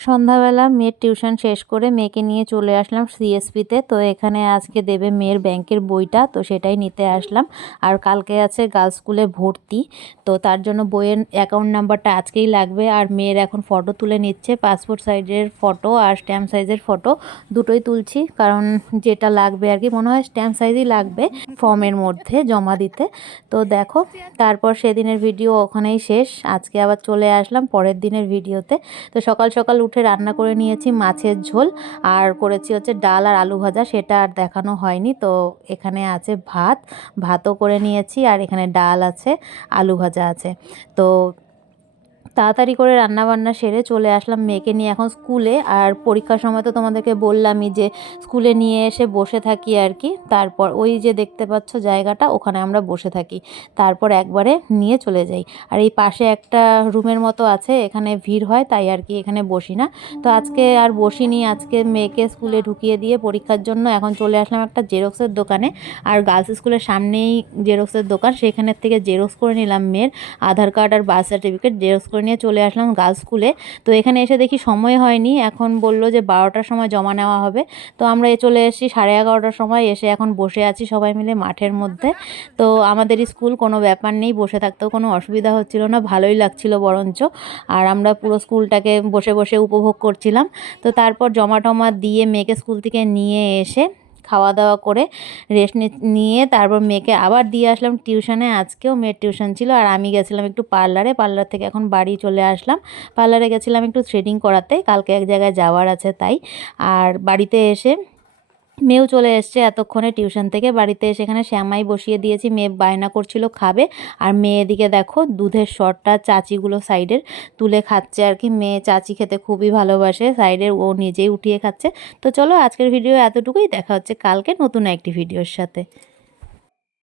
সন্ধ্যাবেলা মেয়ের টিউশন শেষ করে মেয়েকে নিয়ে চলে আসলাম সিএসপিতে। তো এখানে আজকে দেবে মেয়ের ব্যাংকের বইটা, তো সেটাই নিতে আসলাম। আর কালকে আছে গার্লস স্কুলে ভর্তি, তো তার জন্য বইয়ের অ্যাকাউন্ট নাম্বারটা আজকেই লাগবে। আর মেয়ের এখন ফটো তুলে নিচ্ছে, পাসপোর্ট সাইজের ফটো আর স্ট্যাম্প সাইজের ফটো, দুটোই তুলছি। কারণ যেটা লাগবে আর কি, মনে হয় স্ট্যাম্প সাইজই লাগবে ফর্মের মধ্যে জমা দিতে। তো দেখো, তারপর সেদিনের ভিডিও ওখানেই শেষ। আজকে আবার চলে আসলাম পরের দিনের ভিডিওতে। তো সকাল সকাল উঠে রান্না করে নিয়েছি মাছের ঝোল আর করেছি হচ্ছে ডাল আর আলু ভাজা, সেটা আর দেখানো হয়নি। তো এখানে আছে ভাত, ভাতও করে নিয়েছি আর এখানে ডাল আছে, আলু ভাজা আছে। তো তাড়াতাড়ি করে রান্নাবান্না সেরে চলে আসলাম মেয়েকে নিয়ে এখন স্কুলে। আর পরীক্ষার সময় তো তোমাদেরকে বললামই যে স্কুলে নিয়ে এসে বসে থাকি আর কি। তারপর ওই যে দেখতে পাচ্ছ জায়গাটা, ওখানে আমরা বসে থাকি। তারপর একবারে নিয়ে চলে যাই। আর এই পাশে একটা রুমের মতো আছে, এখানে ভিড় হয়, তাই আর কি এখানে বসি না। তো আজকে আর বসিনি, আজকে মেয়েকে স্কুলে ঢুকিয়ে দিয়ে পরীক্ষার জন্য এখন চলে আসলাম একটা জেরক্সের দোকানে। আর গার্লস স্কুলের সামনেই জেরক্সের দোকান, সেখানের থেকে জেরক্স করে নিলাম মেয়ের। আধার কার্ড আর বার্থ সার্টিফিকেট জেরক্স করে নিয়ে চলে আসলাম গার্লস স্কুলে তো এখানে এসে দেখি সময় হয়নি, এখন বলল যে বারোটার সময় জমা নেওয়া হবে। তো আমরা চলে এসেছি সাড়ে এগারোটার সময়, এসে এখন বসে আছি সবাই মিলে মাঠের মধ্যে। তো আমাদের স্কুল কোনো ব্যাপার নেই, বসে থাকতেও কোনো অসুবিধা হচ্ছিল না, ভালোই লাগছিল বরঞ্চ। আর আমরা পুরো স্কুলটাকে বসে বসে উপভোগ করছিলাম। তো তারপর জমা টমা দিয়ে মেয়েকে স্কুল থেকে নিয়ে এসে খাওয়া দাওয়া করে রেস্ট নিয়ে তারপর মেয়েকে আবার দিয়ে আসলাম টিউশনে আজকেও মেয়ের টিউশন ছিল আর আমি গেছিলাম একটু পার্লারে পার্লার থেকে এখন বাড়ি চলে আসলাম। পার্লারে গেছিলাম একটু থ্রেডিং করাতে। কালকে এক জায়গায় যাওয়ার আছে তাই। আর বাড়িতে এসে মেয়েও চলে এসছে এতক্ষণে টিউশন থেকে। বাড়িতে এসে এখানে শ্যামাই বসিয়ে দিয়েছি, মেয়ে বায়না করছিল খাবে। আর মেয়ে এদিকে দেখো, দুধের শটটা চাচিগুলো সাইডের তুলে খাচ্ছে আর কি। মেয়ে চাচি খেতে খুবই ভালোবাসে, সাইডের ও নিজেই উঠিয়ে খাচ্ছে। তো চলো আজকের ভিডিও এতটুকুই, দেখা হচ্ছে কালকে নতুন একটি ভিডিওর সাথে।